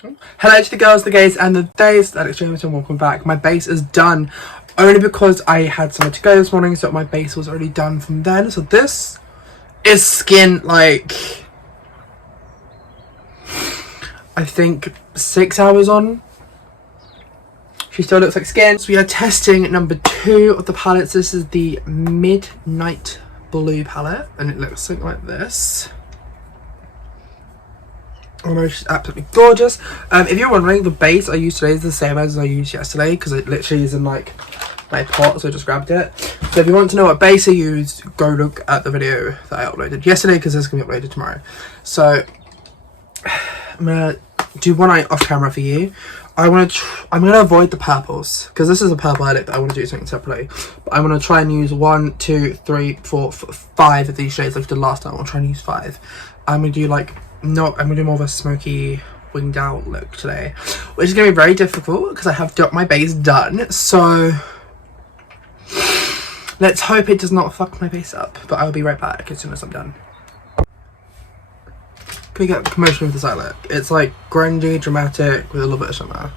Hello to the girls, the gays and the days. Alex James and welcome back. My base is done only because I had somewhere to go this morning, so my base was already done from then. So this is skin, like, I think 6 hours on. She still looks like skin. So we are testing number 2 of the palettes. This is the Midnight Blue palette and it looks something like this. Oh no, she's absolutely gorgeous. If you're wondering, the base I used today is the same as I used yesterday because it literally is in like my pot, so I just grabbed it. So if you want to know what base I used, go look at the video that I uploaded yesterday because this is going to be uploaded tomorrow. So I'm going to do one eye off camera for you. I'm gonna avoid the purples because this is a purple edit, but I want to do something separately. But I'm gonna try and use 1, 2, 3, 4, 5 of these shades like I did last time. I'll try and use 5. I'm gonna do like I'm gonna do more of a smoky winged out look today, which is gonna be very difficult because I have got my base done. So let's hope it does not fuck my base up. But I'll be right back as soon as I'm done. Can we get commotion with this eye look? It's like grungy, dramatic with a little bit of shimmer.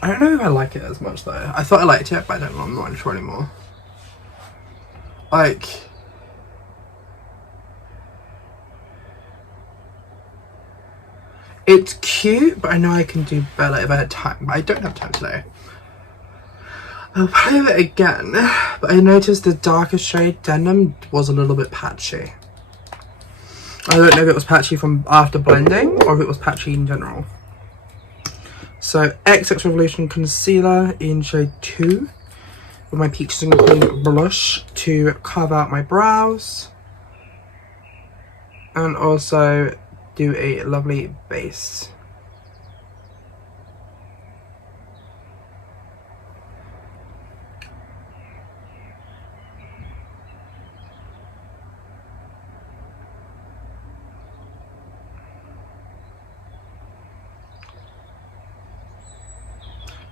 I don't know if I like it as much though. I thought I liked it, but I don't know. I'm not sure anymore. Like, it's cute, but I know I can do better if I had time. But I don't have time today. I'll play it again, but I noticed the darker shade Denim was a little bit patchy. I don't know if it was patchy from after blending or if it was patchy in general. So XX Revolution Concealer in shade 2 with my Peaches and Cream blush to carve out my brows and also do a lovely base.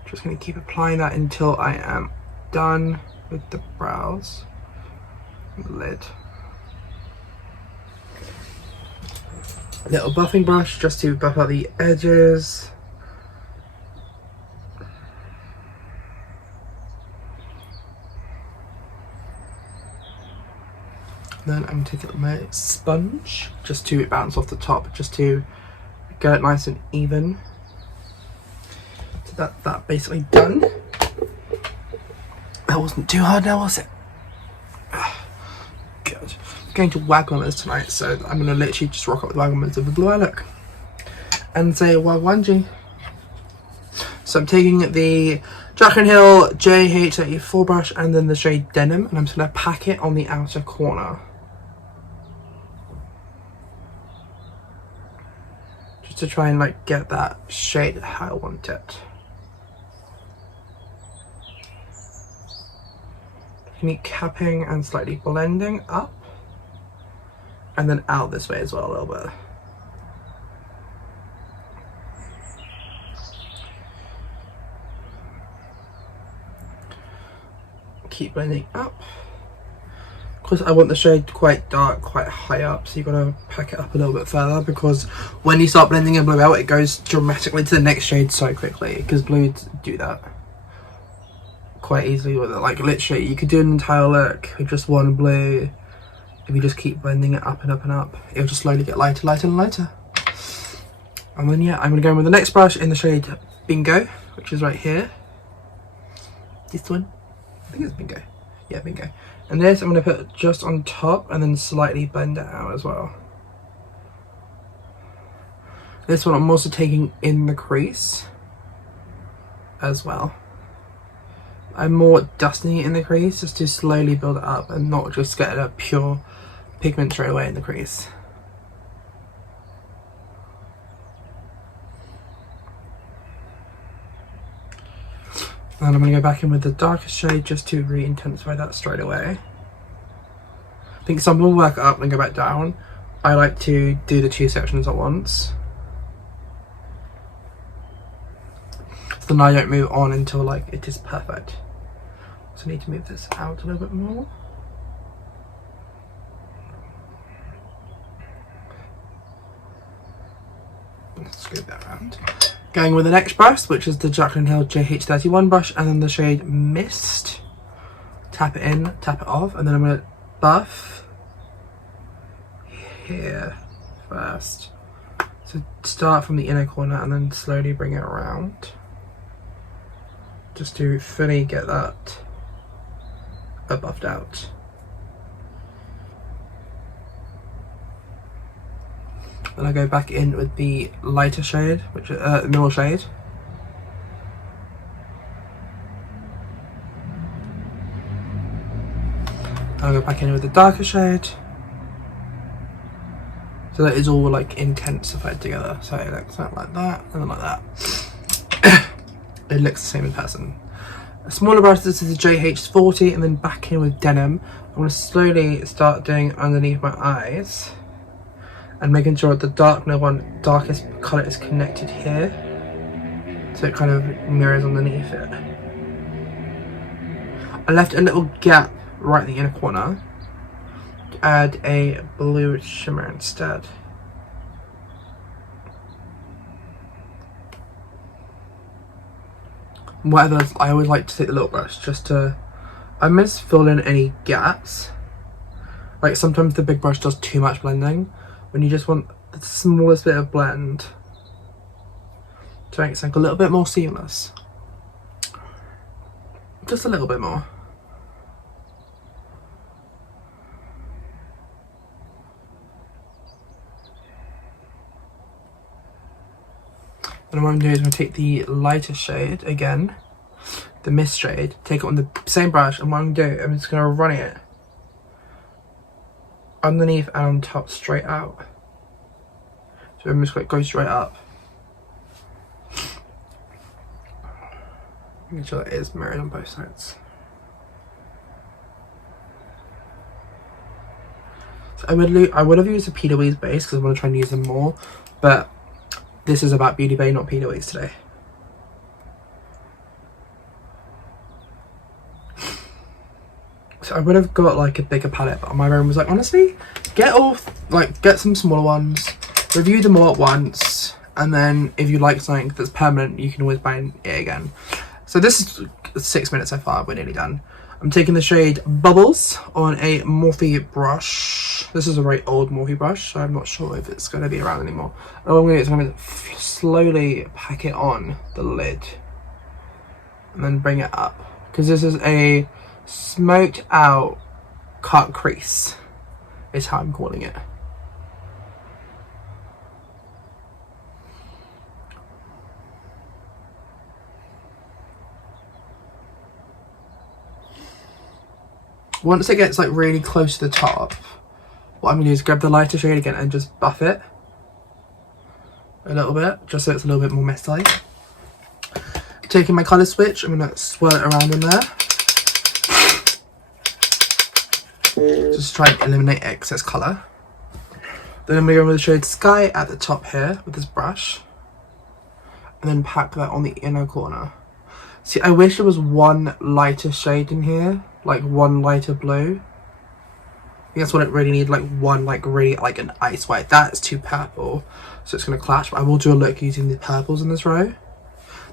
Just going to keep applying that until I am done with the brows and the lid. A little buffing brush just to buff out the edges. Then I'm going to take my sponge just to bounce off the top, just to get it nice and even. That basically done. That wasn't too hard now, was it? Good. I'm going to Wagmans tonight, so I'm going to literally just rock up with Wagmans with the blue eye look and say Wagwanji. So I'm taking the Jaclyn Hill JH34 brush and then the shade Denim, and I'm just going to pack it on the outer corner. Just to try and like get that shade how I want it. Capping and slightly blending up and then out this way as well a little bit. Keep blending up. Of course I want the shade quite dark, quite high up, so you've got to pack it up a little bit further because when you start blending in blue out it goes dramatically to the next shade so quickly because blues do that quite easily with it. Like literally you could do an entire look with just one blue if you just keep blending it up and up and up. It'll just slowly get lighter, lighter and lighter. And then yeah, I'm going to go in with the next brush in the shade Bingo, which is right here. This one, I think it's Bingo. Yeah, Bingo. And this I'm going to put just on top and then slightly blend it out as well. This one I'm also taking in the crease as well. I'm more dusting it in the crease just to slowly build it up and not just get a pure pigment straight away in the crease. And I'm going to go back in with the darkest shade just to re-intensify that straight away. I think some will work up and go back down. I like to do the 2 sections at once. So then I don't move on until like it is perfect. So I need to move this out a little bit more. scoop that around. Going with the next brush, which is the Jaclyn Hill JH31 brush, and then the shade Mist. Tap it in, tap it off, and then I'm going to buff here first. So start from the inner corner and then slowly bring it around. Just to fully get that buffed out. Then I go back in with the lighter shade, which is middle shade. I'll go back in with the darker shade. So that is all like intensified together. So it looks like that and then like that. It looks the same in person. A smaller brush, this is the JH40, and then back in with denim. I'm going to slowly start doing underneath my eyes and making sure that the darkest colour is connected here. So it kind of mirrors underneath it. I left a little gap right in the inner corner to add a blue shimmer instead. Whatever, I always like to take the little brush just to, I miss fill in any gaps. Like sometimes the big brush does too much blending when you just want the smallest bit of blend to make it sound a little bit more seamless. Just a little bit more. And what I'm doing is I'm going to take the lighter shade again, the mist shade, take it on the same brush, and what I'm going to do, I'm just going to run it underneath and on top straight out. So I'm just going to go straight up. Make sure that it is mirrored on both sides. So I would have used a P. Louise base because I want to try and use them more, but this is about Beauty Bay, not P. Louise today. So I would have got like a bigger palette, but my room was like, honestly, get some smaller ones, review them all at once, and then if you like something that's permanent, you can always buy it again. So this is 6 minutes so far, we're nearly done. I'm taking the shade Bubbles on a Morphe brush. This is a very old Morphe brush, so I'm not sure if it's going to be around anymore. And what I'm going to do is I'm going to slowly pack it on the lid and then bring it up, because this is a smoked out cut crease is how I'm calling it. Once it gets like really close to the top, what I'm going to do is grab the lighter shade again and just buff it a little bit, just so it's a little bit more messy. Taking my colour switch, I'm going to swirl it around in there. Just try and eliminate excess colour. Then I'm going to go with the shade Sky at the top here with this brush, and then pack that on the inner corner. See, I wish there was one lighter shade in here, like one lighter blue. I think that's what it really needs, like one really like an ice white. That's too purple, so it's going to clash. But I will do a look using the purples in this row.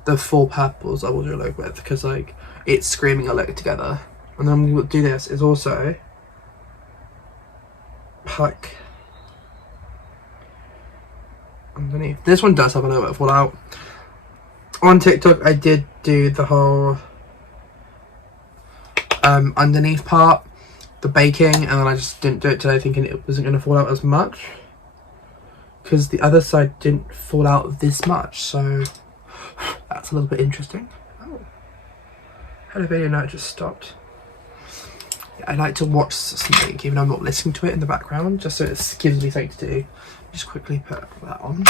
The 4 purples I will do a look with, because like it's screaming a look together. And then I'm going to do this is also pack underneath. This one does have a little bit of fallout. On TikTok I did do the whole underneath part, the baking, and then I just didn't do it today thinking it wasn't going to fall out as much, because the other side didn't fall out this much, so that's a little bit interesting. Oh, had a video now, it just stopped. Yeah, I like to watch something even though I'm not listening to it in the background, just so it gives me something to do. Just quickly put that on.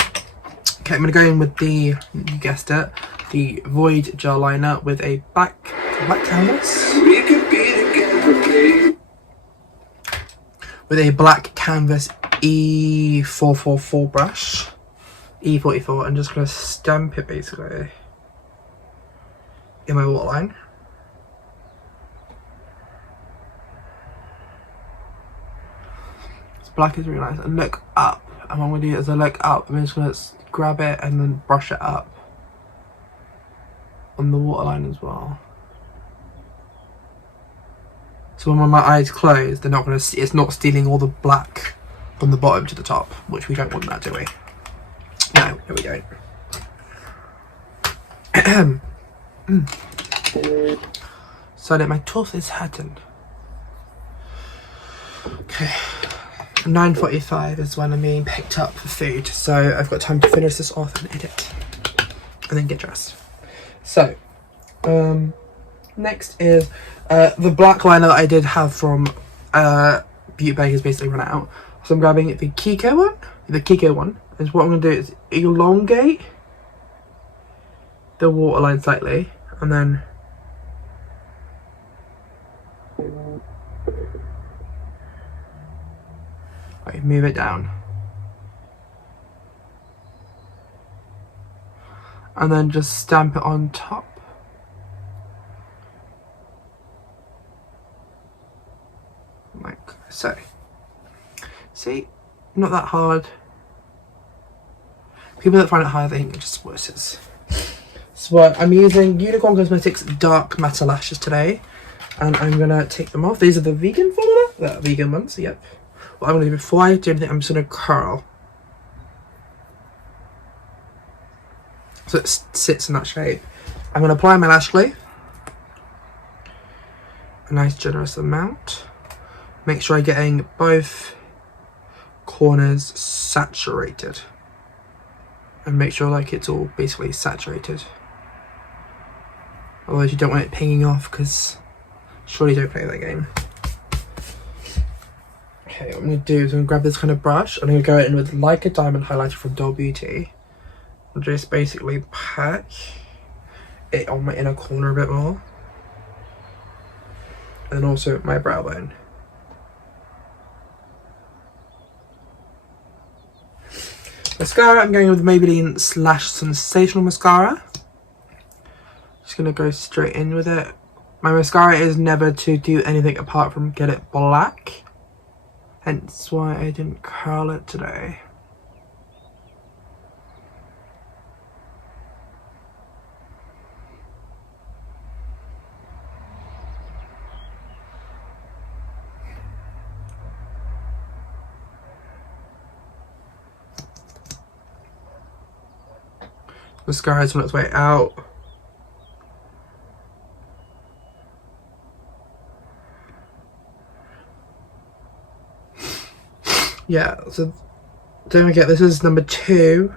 Okay, I'm going to go in with the, you guessed it, the Void gel liner with a black canvas. With a black canvas E444 brush, E44, and just going to stamp it basically in my waterline. This black is really nice, and look up And what I'm going to do is I look up, I'm just going to grab it and then brush it up on the waterline as well. So when my eyes close, they're not going to. It's not stealing all the black from the bottom to the top, which we don't want that, do we? No, here we go. So that my tooth is hurting. Okay, 9:45 is when I'm being picked up for food, so I've got time to finish this off and edit, and then get dressed. So, next is the black liner that I did have from Beauty Bay has basically run out. So I'm grabbing the Kiko one. The Kiko one is what I'm going to do is elongate the waterline slightly, and then move it down. And then just stamp it on top. Like so. See? Not that hard. People that find it hard think it just worses. So I'm using Unicorn Cosmetics Dark Matte Lashes today. And I'm gonna take them off. These are the vegan formula? The vegan ones, yep. What I'm gonna do before I do anything, I'm just gonna curl. So it sits in that shape. I'm gonna apply my lash glue. A nice generous amount. Make sure I'm getting both corners saturated. And make sure like it's all basically saturated. Otherwise you don't want it pinging off, because surely don't play that game. Okay, what I'm going to do is I'm going to grab this kind of brush and I'm going to go in with Like a Diamond highlighter from Doll Beauty. And just basically pack it on my inner corner a bit more. And then also my brow bone. Mascara, I'm going with Maybelline Slash Sensational Mascara. Just going to go straight in with it. My mascara is never to do anything apart from get it black. Hence why I didn't curl it today. Mascara is on its way out. Yeah, so don't forget this is number 2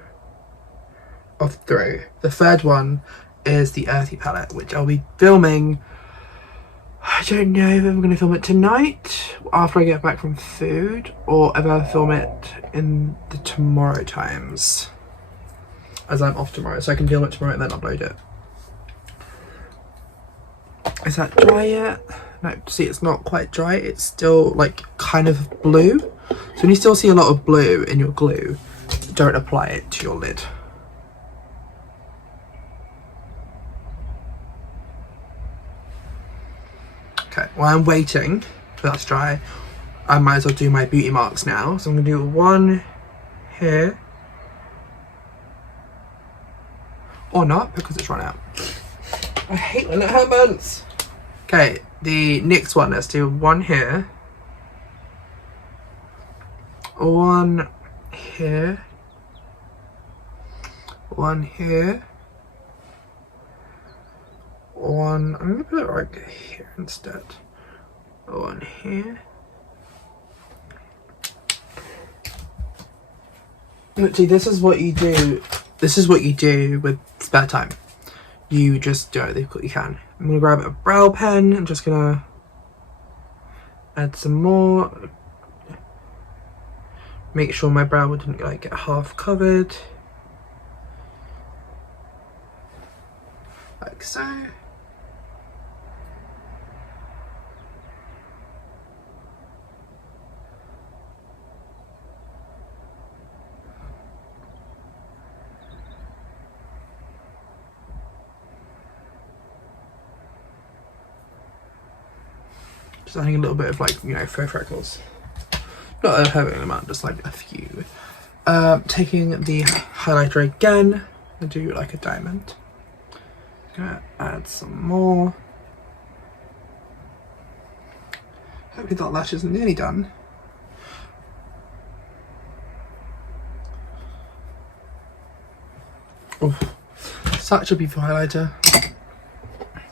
of 3. The third one is the Earthy palette, which I'll be filming. I don't know if I'm going to film it tonight after I get back from food, or if I'll film it in the tomorrow times, as I'm off tomorrow, so I can film it tomorrow and then upload it. Is that dry yet? No, see, it's not quite dry. It's still like kind of blue. So when you still see a lot of blue in your glue, don't apply it to your lid. Okay, while I'm waiting for that to dry, I might as well do my beauty marks now. So I'm going to do one here. Or not, because it's run out. I hate when it happens. Okay, the next one, let's do one here. One here. One here. One, I'm gonna put it right here instead. One here. See, this is what you do. This is what you do with spare time. You just do everything you can. I'm gonna grab a brow pen. I'm just gonna add some more. Make sure my brow didn't like get half covered. Like so. Just adding a little bit of like, you know, faux freckles. Not a heavy amount, just like a few. Taking the highlighter again and do like a diamond. Gonna add some more. Hopefully that lash is nearly done. Oh, such a beautiful highlighter.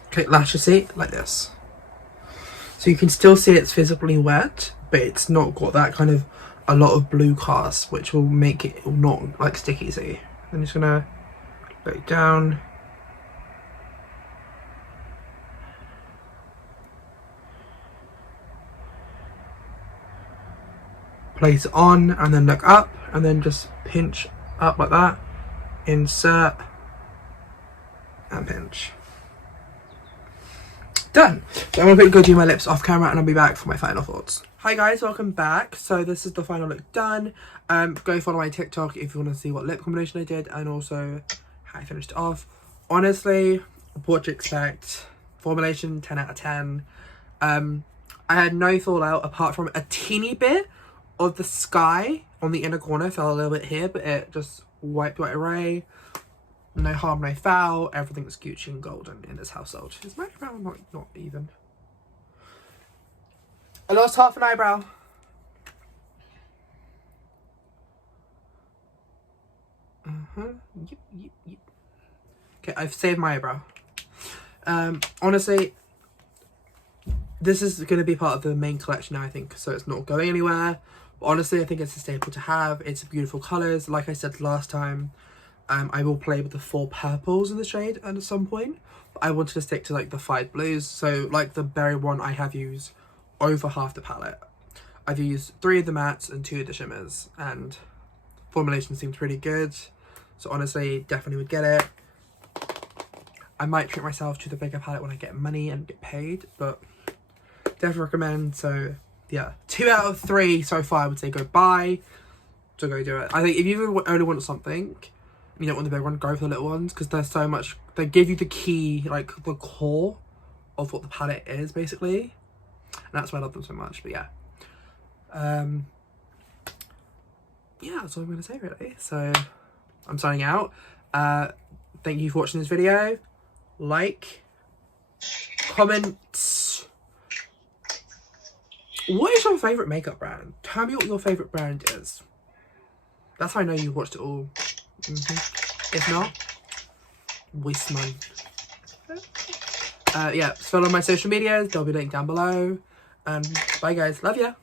Okay, lashes see like this. So you can still see it's visibly wet, but it's not got that kind of a lot of blue cast, which will make it not like sticky. See, I'm just gonna lay it down. Place it on and then look up and then just pinch up like that. Insert and pinch. Done. So I'm gonna quickly go do my lips off camera and I'll be back for my final thoughts. Hi guys, welcome back. So this is the final look done. Go follow my TikTok if you want to see what lip combination I did and also how I finished it off. Honestly, what to expect. Formulation 10 out of 10. I had no fallout apart from a teeny bit of the sky on the inner corner. Fell a little bit here, but it just wiped right away. No harm, no foul. Everything's Gucci and golden in this household. Is my eyebrow not even? I lost half an eyebrow. Yep. Okay, I've saved my eyebrow. Honestly, this is going to be part of the main collection now, I think, so it's not going anywhere. But honestly, I think it's a staple to have. It's beautiful colours. Like I said last time, I will play with the 4 purples in the shade at some point. But I wanted to stick to like the 5 blues. So like the berry one, I have used over half the palette. I've used 3 of the mattes and 2 of the shimmers, and formulation seems pretty good. So honestly, definitely would get it. I might treat myself to the bigger palette when I get money and get paid, but definitely recommend. So yeah, 2 out of 3 so far I would say go buy, so go do it. I think if you only want something, you don't want the big one, go for the little ones, because there's so much, they give you the key, like the core of what the palette is basically, and that's why I love them so much. But yeah, yeah, that's all I'm gonna say really. So I'm signing out. Thank you for watching this video. Like, comment. What is your favourite makeup brand? Tell me what your favourite brand is. That's how I know you watched it all. If not, waste mine. Yeah, follow my social medias. They'll be linked down below. And bye guys. Love ya.